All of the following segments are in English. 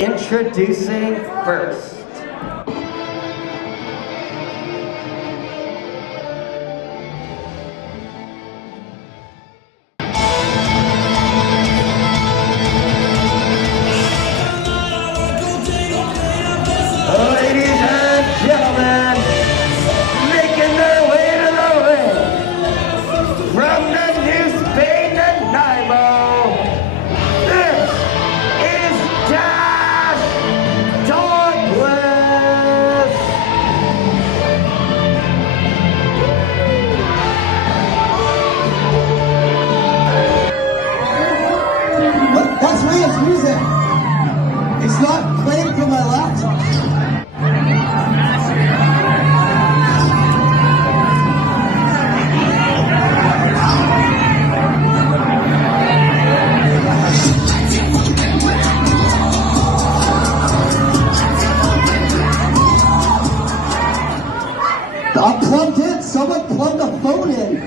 Introducing first. Ladies and gentlemen, making their way to the ring from the New Spain and Nanaimo, this is Dash Dauntless. That's RIEA's music. It's not playing from my laptop. I'm plugged in. Someone plugged a phone in.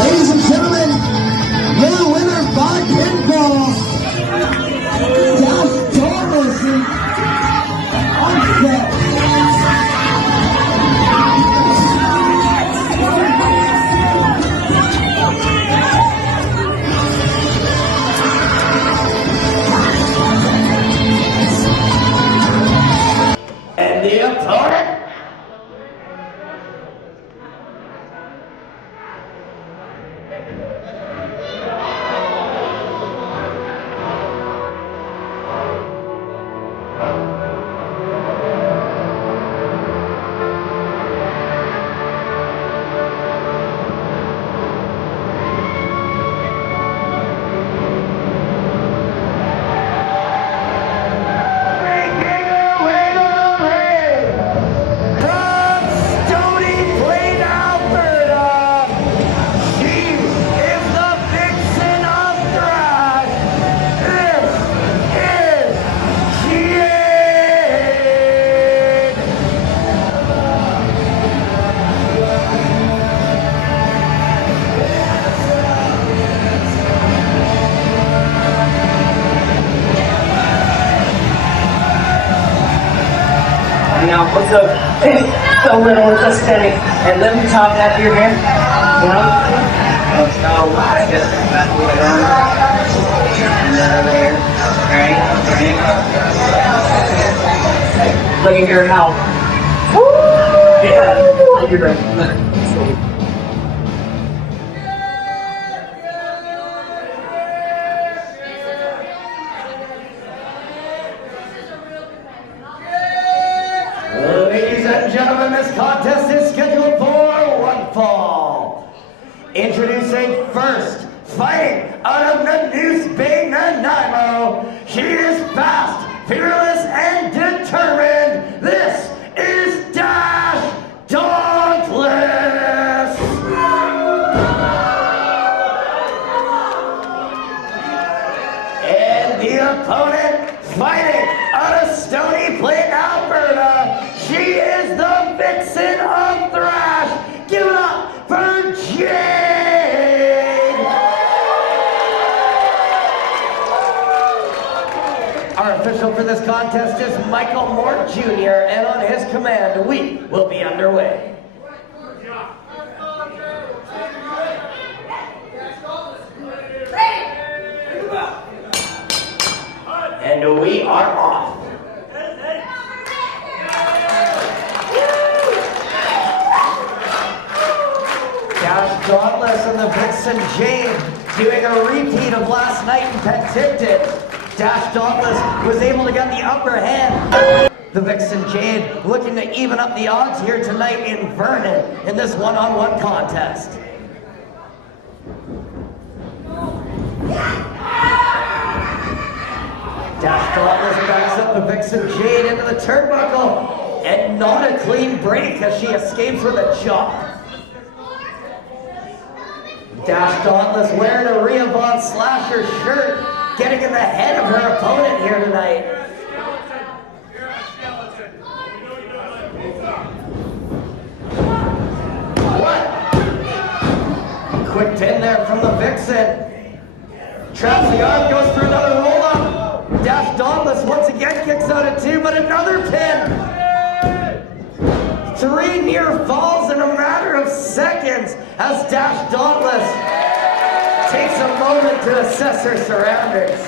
Ladies and gentlemen, your winner by pinfall, Dash Dauntless onset. And the opponent, making her way to the ring from Stony Plain, Alberta. She is the Vixen of Thrash. This is JADE. Now, what's up? So little with this thing, and let me talk after you're here. You know? So, I guess that's what it is. And then over here. Alright? Look at your mouth. Woo! Yeah. Look at your Ladies and gentlemen, this contest is scheduled for one fall. Introducing first, fighting out of the New Spain and Nanaimo. She is fast, fearless, and determined. This is Dash Dauntless. And the opponent, fighting out of Stony Plain, Alberta. She is the Vixen of Thrash. Give it up for JADE. Our official for this contest is Michael Moore Jr., and on his command, we will be underway. And we are off. Dash Dauntless and the Vixen JADE doing a repeat of last night in Penticton. Dash Dauntless was able to get the upper hand. The Vixen JADE looking to even up the odds here tonight in Vernon in this one-on-one contest. Dash Dauntless backs up the Vixen JADE into the turnbuckle, and not a clean break as she escapes with a chop. Dash Dauntless wearing a RIEA VON SLASHER shirt, getting in the head of her opponent here tonight. What? Quick pin there from the Vixen. Traps the arm, goes for another roll-up. Dash Dauntless once again kicks out at 2, but another pin. 3 near falls in a matter of seconds as Dash Dauntless takes a moment to assess her surroundings.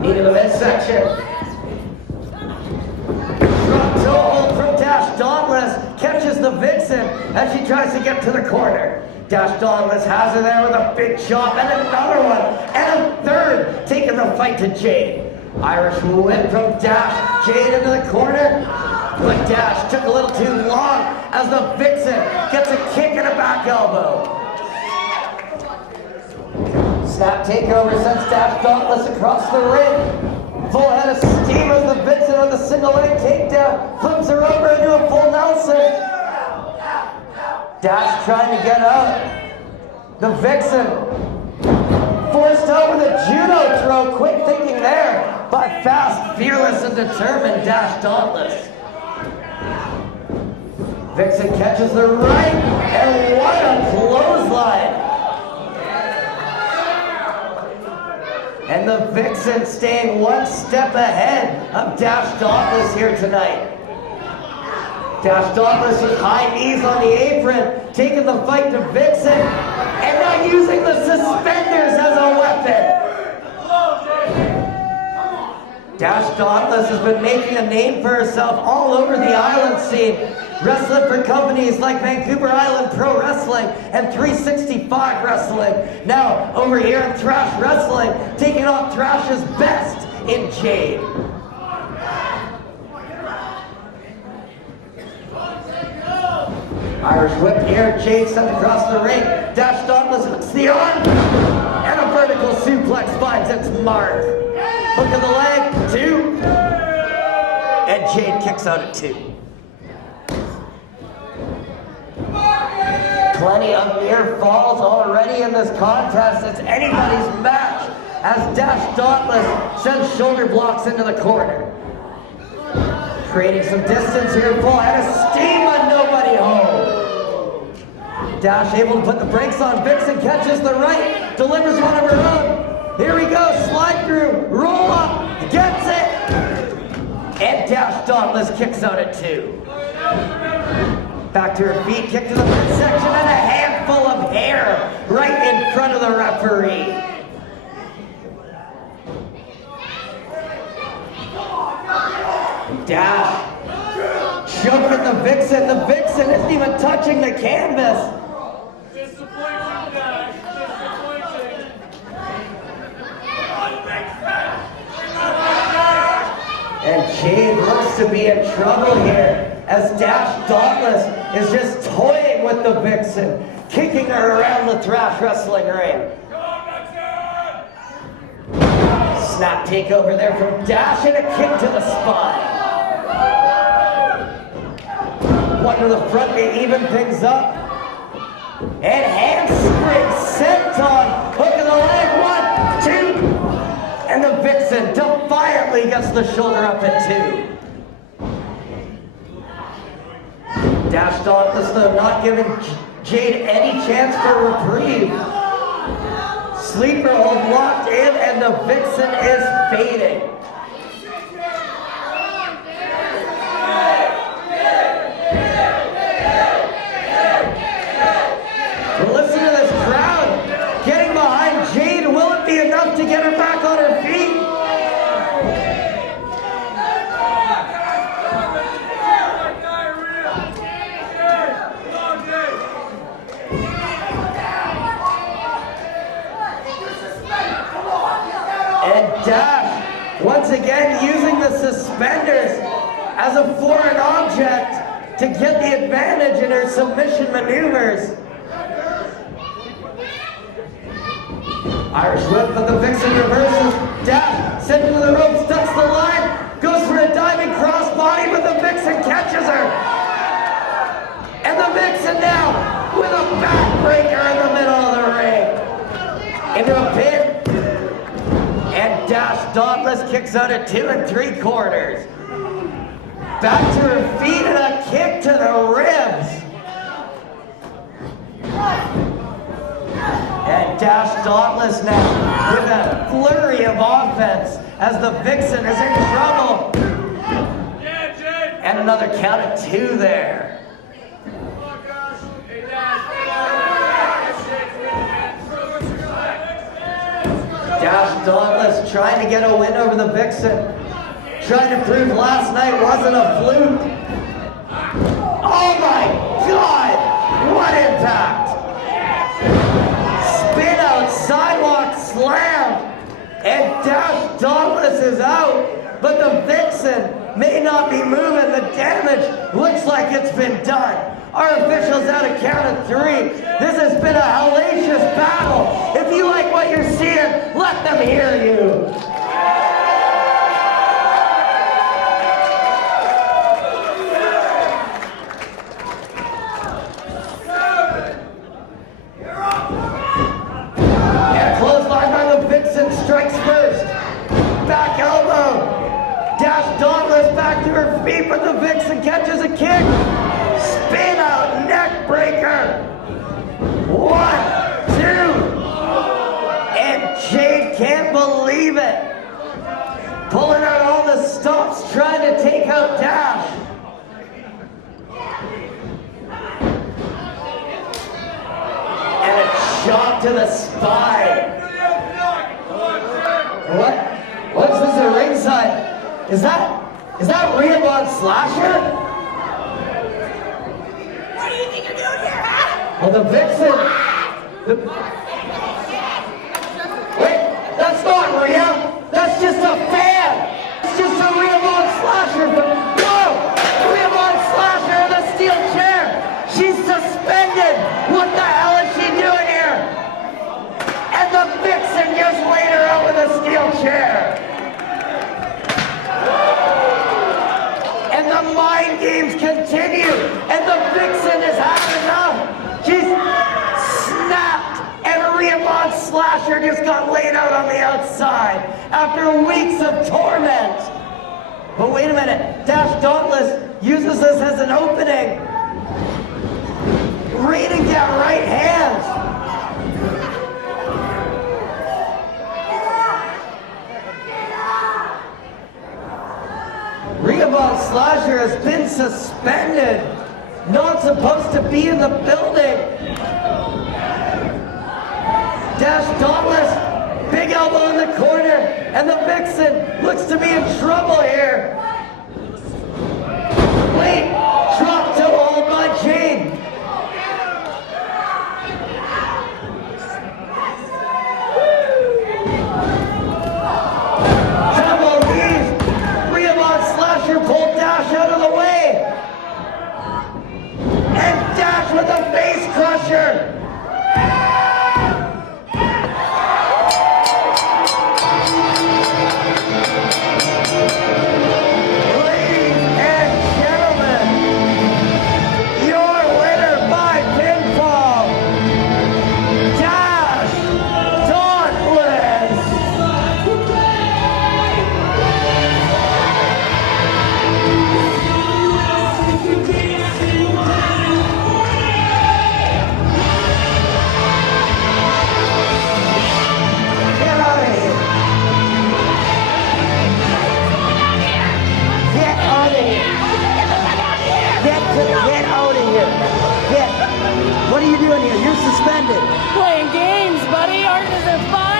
Knee to the midsection. Drop toe hold from Dash Dauntless. Catches the Vixen as she tries to get to the corner. Dash Dauntless has her there with a big chop and another one. And a third, taking the fight to Jade. Irish whip from Dash. Jade into the corner. But Dash took a little too long as the Vixen gets a kick and a back elbow. Snap takeover sends Dash Dauntless across the ring. Full head of steam as the Vixen with a single leg takedown. Flips her over into a full Nelson. Dash trying to get out. The Vixen forced out with a judo throw. Quick thinking there by fast, fearless, and determined Dash Dauntless. Vixen catches the right, and what a clothesline. And the Vixen staying one step ahead of Dash Dauntless here tonight. Dash Dauntless with high knees on the apron, taking the fight to Vixen, and now using the suspenders as a weapon. Dash Dauntless has been making a name for herself all over the island scene, wrestling for companies like Vancouver Island Pro Wrestling and 365 Wrestling. Now over here in Thrash Wrestling, taking off Thrash's best in Jade. Irish whip here, Jade sent across the ring. Dash Dauntless hooks the arm, and a vertical suplex finds its mark. Hook of the leg, 2, and Jade kicks out at 2. Plenty of near falls already in this contest. It's anybody's match as Dash Dauntless sends shoulder blocks into the corner. Creating some distance here, full head of steam on nobody home. Dash able to put the brakes on. Vixen catches the right, delivers one of her own. Here we go, slide through, roll up, gets it. And Dash Dauntless kicks out at 2. Back to her feet, kick to the midsection, and a handful of hair right in front of the referee. Dash shoving at the Vixen. The Vixen isn't even touching the canvas. Disappointing, Dash. Disappointing. And Jade looks to be in trouble here as Dash Dauntless is just toying with the Vixen, kicking her around the Thrash Wrestling ring. Snap takeover there from Dash and a kick to the spine. One to the front to even things up. And handspring senton, hook of the leg, 1, 2. And the Vixen defiantly gets the shoulder up at 2. Dash Dauntless though not giving Jade any chance for reprieve. Sleeper hold locked in and the Vixen is fading. Well, listen to this crowd getting behind Jade. Will it be enough to get her back on her feet? And Dash, once again, using the suspenders as a foreign object to get the advantage in her submission maneuvers. Irish whip, but the Vixen reverses. Dash, sent into the ropes, ducks the line, goes for a diving crossbody, but the Vixen catches her. And the Vixen now with a backbreaker in the middle of the ring. Into a pin. And Dash Dauntless kicks out at 2 3/4. Back to her feet and a kick to the ribs. And Dash Dauntless now with a flurry of offense as the Vixen is in trouble. Yeah, Jade. And another count of 2 there. Hey, Dash. Dash Dauntless trying to get a win over the Vixen. Trying to prove last night wasn't a fluke. Oh my God! What impact! Spin out, sidewalk slam, and Dash Dauntless is out. But the Vixen may not be moving. The damage looks like it's been done. Our officials at a count of 3. This has been a hellacious battle. If you like what you're seeing, let them hear you. And clothesline by the Vixen strikes first. Back elbow. Dash Dauntless back to her feet, but the Vixen catches a kick. Spin out, neck breaker. 1, 2. And Jade can't believe it. Pulling out all the stops, trying to take out Dash. And a shot to the spine. What's this at ringside? Is that RIEA VON SLASHER? What do you think you're doing here, huh? Well, the Vixen. Wait, that's not Rhea. That's just a fan. It's just a RIEA VON SLASHER. Whoa! RIEA VON SLASHER in the steel chair. She's suspended. What the hell is she doing here? And the Vixen just laid her out with a steel chair. And the mind games continue. And the Vixen has had enough. She's snapped. And RIEA VON SLASHER just got laid out on the outside after weeks of torment. But wait a minute. Dash Dauntless uses this as an opening. Raining down right hands. RIEA VON SLASHER has been suspended. Not supposed to be in the building. Dash Dauntless, big elbow in the corner, and the Vixen looks to be in trouble here. Wait, drop to hold by Jade. Double knees. RIEA VON SLASHER pulled Dash out of the way. And Dash with a face crusher. Ladies and gentlemen, your winner by pinfall, Dash Dauntless. Get out of here. Get out of here. Get out of here. Get. What are you doing here? You're suspended. Playing games, buddy. Ours isn't fun.